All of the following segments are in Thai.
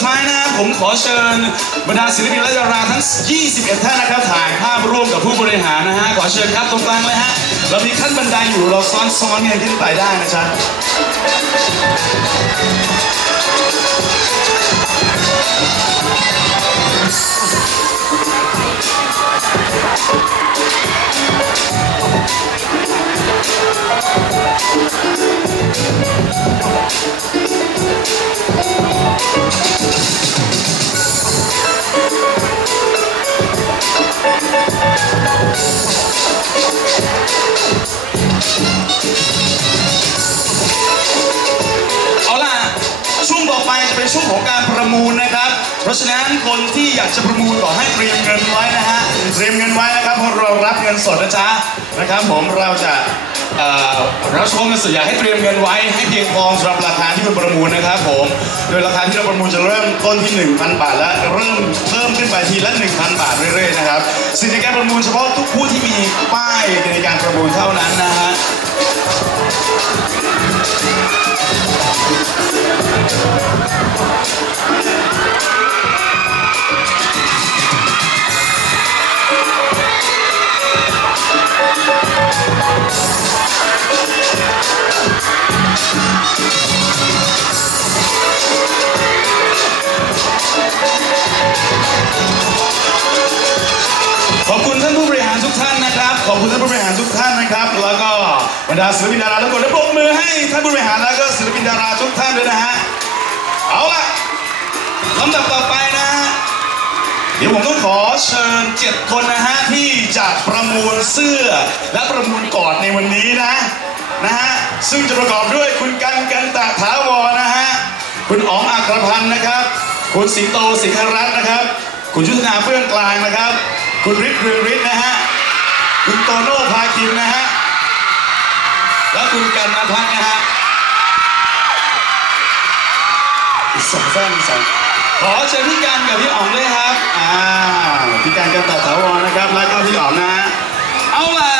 ดท้ายนะ ผมขอเชิญบรรดาศิลปินและดาราทั้ง 21 ท่านนะครับ ถ่ายภาพร่วมกับผู้บริหารนะฮะ ขอเชิญครับตรงกลางเลยฮะ เรามีขั้นบันไดอยู่ เราซ้อนๆกันขึ้นไปได้นะจ๊ะ ไปจะเป็นช่วงของการประมูลนะครับ เพราะฉะนั้นคนที่อยากจะประมูลขอให้เตรียมเงินไว้นะฮะเตรียมเงินไว้นะครับเพราะเรารับเงินสดนะจ๊ะนะครับผมเราจะเอ่อเราชมกันสุดอยากให้เตรียมเงินไว้ให้เพียงพอสำหรับราคาที่คุณประมูลนะครับผมโดยราคาที่เราประมูลจะเริ่มต้นที่ 1,000 บาท และเริ่มเพิ่มขึ้นไปทีละ 1,000 บาทเรื่อยๆนะครับสิทธิในการประมูลเฉพาะทุกผู้ที่มีป้ายในการประมูลเท่านั้นนะฮะ รรดาศิลปินดาราทุกคนและปรบมือให้ท่านผู้บริหารแล้วก็ศิลปินดาราทุกท่านด้วยนะฮะ เอาล่ะลำดับต่อไปนะฮะ เดี๋ยวผมต้องขอเชิญเจ็ดคนนะฮะ ที่จะประมูลเสื้อและประมูลกอดในวันนี้นะนะฮะ ซึ่งจะประกอบด้วยคุณกันกันตะถาวรนะฮะ คุณอ๋องอัครพันธ์นะครับ คุณสิงโตสิงหรัตน์นะครับ คุณยุทธนาเฟื่องกลางนะครับ คุณฤทธิ์เรืองฤทธิ์นะฮะ คุณโตโน่พาคินนะฮะ และคุณกันนภัทรนะฮะอีกสองท่านสองขอเชิญพี่การกับพี่อ๋องด้วยครับอ่าพี่การกันตะถาวรนะครับแล้วก็พี่อ๋องนะเอาล่ะ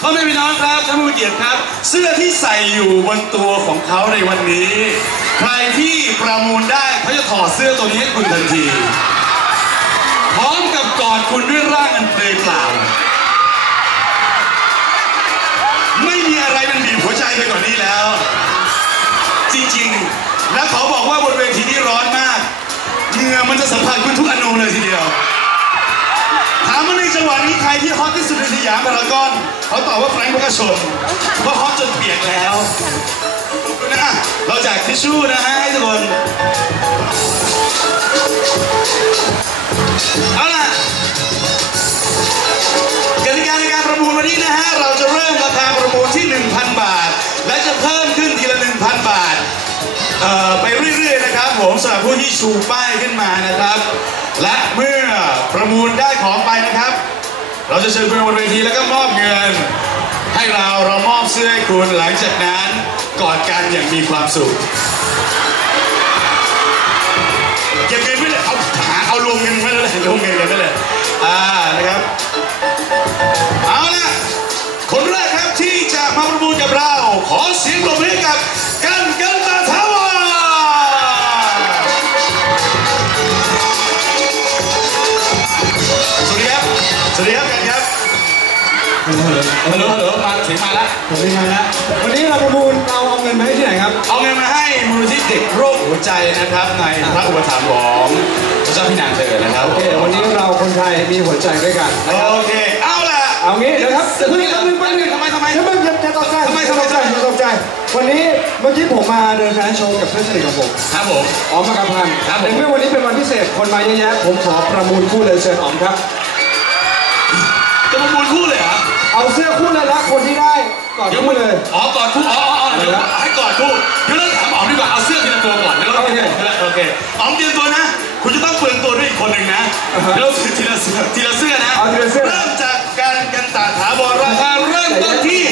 พ่อแม่พี่น้องครับท่านผู้มีเกียรติครับ เสื้อที่ใส่อยู่บนตัวของเขาในวันนี้ ใครที่ประมูลได้เขาจะถอดเสื้อตัวนี้ให้คุณทันที พร้อมกับกอดคุณด้วยร่างอันเป เขาบอกว่าบนเวทีนี้ร้อนมากเหงื่อมันจะสัมผัสคุณทุกอนูเลยทีเดียว ถามว่าในจังหวะนี้ใครที่ฮอตที่สุดในสยามพารากอนเขาตอบว่าแฟรงค์พกชนเพราะฮอตจนเปียกแล้วนะเราแจกทิชชู่นะฮะให้ทุกคนเอาล่ะกติกาในการประมูลวันนี้นะฮะเรา สำหรับผู้ที่ชูป้ายขึ้นมานะครับ และเมื่อประมูลได้ของไปนะครับ เราจะเชิญคุณบนเวทีแล้วก็มอบเงิน ให้เราเรามอบเสื้อให้คุณหลังจากนั้นกอดกันอย่างมีความสุขเก็บเงินไว้เลยเอาหาเอารวมเงินไว้เลยรวมเงินกันไว้เลยอ่านะครับเอาละคนแรกครับที่จะมาประมูลกับเราขอ ฮัลโหลฮัลโหลมาเสียงมาแล้วผมเป็นไงนะวันนี้เราประมูลเราเอาเงินไปให้ที่ไหนครับ เอาเงินมาให้มูลนิธิเด็กโรคหัวใจนะครับในพระอุปถัมภ์ของพระเจ้าพี่นางเธอนะครับโอเควันนี้เราคนไทยมีหัวใจด้วยกันนะครับโอเคเอาล่ะเอางี้เดี๋ยวครับเดี๋ยวเพิ่งเพิ่งแป๊บนึงแป๊บนึงทำไมทำไมเดี๋ยวเพิ่งอย่าอย่าตกใจทำไมอย่าตกใจทำไมอย่าตกใจ วันนี้เมื่อกี้ผมมาเดินแฟชั่นโชว์กับเพื่อนสนิทของผมครับผมอ๋อมมากระพันธ์ครับผมในเมื่อวันนี้เป็นวันพิเศษคนมาเยอะแยะผมขอประมูลคู่เลยเชิญอ๋อมครับ คู่เลยละคนที่ได้ก่อนคู่เลย อ๋อกอดคู่อ๋ออ๋ออ๋อเดี๋ยวอะไรนะให้กอดคู่เดี๋ยวเราถามอ๋อมดีกว่าเอาเสื้อทีละตัวก่อนเดี๋ยวเราโอเคโอเคอ๋อมเตรียมตัวนะ คุณจะต้องเปลืองตัวด้วยอีกคนหนึ่งนะอ่าฮะเดี๋ยวเราถือทีละเสื้อทีละเสื้อนะเอาทีละเสื้อเริ่มจากการกันตาถาวรราคาเริ่มต้นที่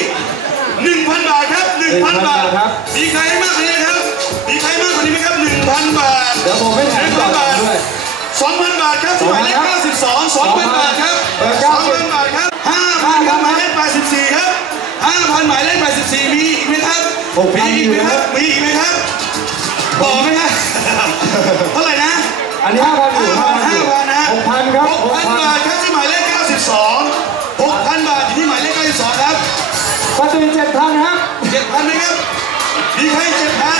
1,000 บาทครับ 1,000 บาทครับมีใครให้มากกว่านี้ครับมีใครมากกว่านี้ไหมครับ 1,000 บาทเดี๋ยวผมให้แถมก่อนด้วย2,000 บาทครับที่หมายเลข92 2,000 บาท หมายเลข84มีอีกไหมครับหกพัมีนอีกไหมครับมีอีกไหมครับหบอกไหมฮะเท่าไหร่นะอันนี้ห้าพันอยู่ห้าพันห้าพันนะหกพันครับหกพันบาทครับที่หมายเลข92หกพันบาทอยู่ที่หมายเลข92 ครับปฏิเจ็ดพันครับเจ็ดพันไหมครับ มีใครเจ็ดพัน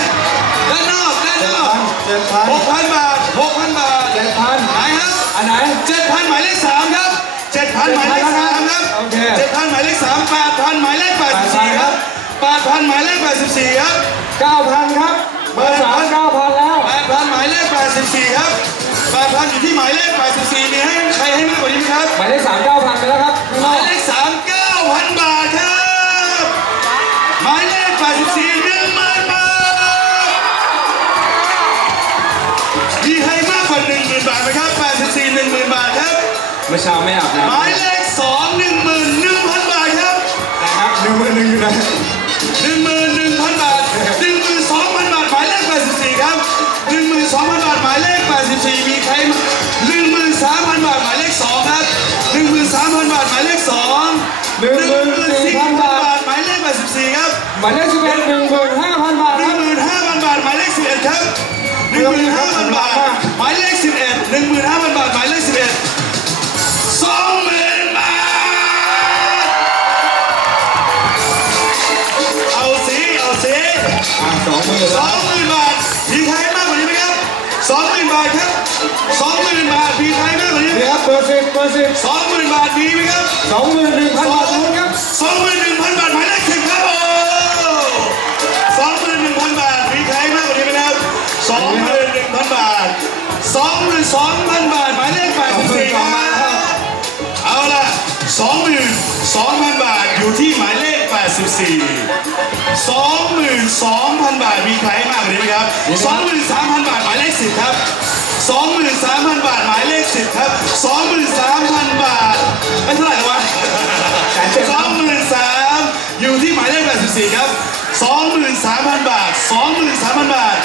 ด้านนอกด้านนอกเจ็ดพันหกพันบาทหกพันบาทเจ็ดพันไหนครับ อันไหนเจ็ดพันหมายเลขสามครับเจ็ดพันหมายเลขสามครับโอเคเจ็ดพันหมายเลขสามแปดพันหมายเลขแปดสิบสี่ครับ แปดพันหมายเลขแปดสิบสี่ครับเก้าพันครับ เบอร์สามเก้าพันแล้วแปดพันหมายเลขแปดสิบสี่ครับแปดพันอยู่ที่หมายเลขแปดสิบสี่มีให้ใครให้มากกว่านี้ไหมครับ หมายเลขสามเก้าพันไปแล้วครับข้างหนมาอยกเลขสามเก้าพันบาทครับ หมายเลขแปดสิบสี่หนึ่งหมื่นบาทมีให้มากกว่าหนึ่งหมื่นบาทไหมครับแปดสิบสี่หนึ่งหมื่นบาทครับ เมื่อเช้าไม่อาบน้ำหมายเลขสองหนึ่งหมื่นหนึ่งพันบาทครับ นะครับหนึ่งหมื่นหนึ่งอยู่ไหน สิบสี่ครับหมายเลขสิบเอ็ดหนึ่งหมื่นห้าพันบาทหคนึ่รังบหมื่นห้าพันบาทหมายเลขสิบเอ็ดครับหนึ่งหมื่นห้าพันบาทหมายเลขสิบเอ็ดหนึ่งหมื่นห้าพันบาทหมายเลขสิบเอ็ดสองหมื่นบาทเอาสิเอาสิอะสองหมื่นสองหมื่นบาทมีใครให้มากกว่านี้ไหมครับสองหมื่นบาทครับสองหมื่นบาทมีใครให้มากกว่านี้ไหมนี่คครัรับบเบอร์สิบเบอร์สิบสองหมื่นบาทมีไหมครับสองหมื่นหนึ่งพันบาททุนครับสอง องพันบาท หมายเลขแปดสิบสี่ครับเอาละสองหมื่นสองพันบาทอยู่ที่หมายเลขแปดสิบสี่สองหมื่นสองพันบาท มีใครมากกว่านี้ไหมครับามพันบาท หมายเลขสิบครับสองหมื่นสามพันบาท หมายเลขสิบครับสองหมื่นสามพันบาทไม่เท่าไหร่วะสองหมื่นสามอยู่ที่หมายเลขแปดสิบสี่ครับสองหมื่นสามพันบาทสองหมื่นสามพันบาท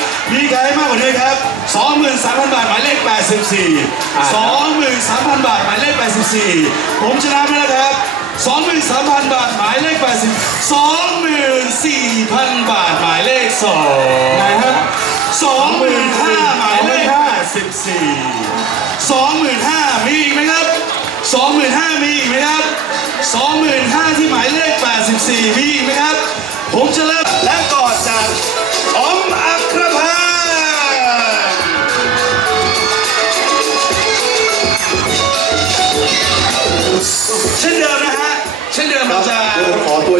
23,000 บาทหมายเลข 84 23,000 บาทหมายเลข 84 ผมชนะไปแล้วครับ 23,000 บาทหมายเลข 80 24,000 บาทหมายเลข2งหนครับ25,000หมายเลขแปดสิบสี่สองหมื่นห้ามีอีกไหมครับสองหมื่นห้ามีอีกไหมครับสองหมื่นห้าที่หมายเลขแปดสิบสี่มี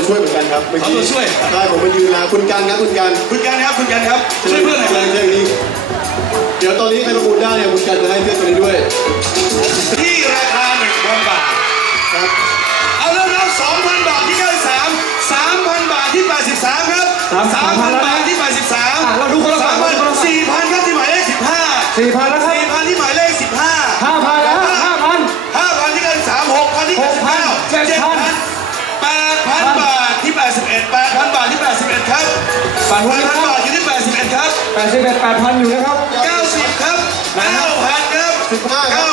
ช่วยเหมือนกันครับเมื่อขอกี้ตัวช่วย ได้ผมมายืนนะคุณกันนะคุณกันคุณกันครับคุณกันครับช่วยเพื่อนหน่อยครับเชิญนี้เดี๋ยวตอนนี้ใครประมูลได้เนี่ยคุณกันจะให้เสื้อตัวนี้ด้วย 81,000อยู่นะครับ 90 ครับ 9,000 ครับ 15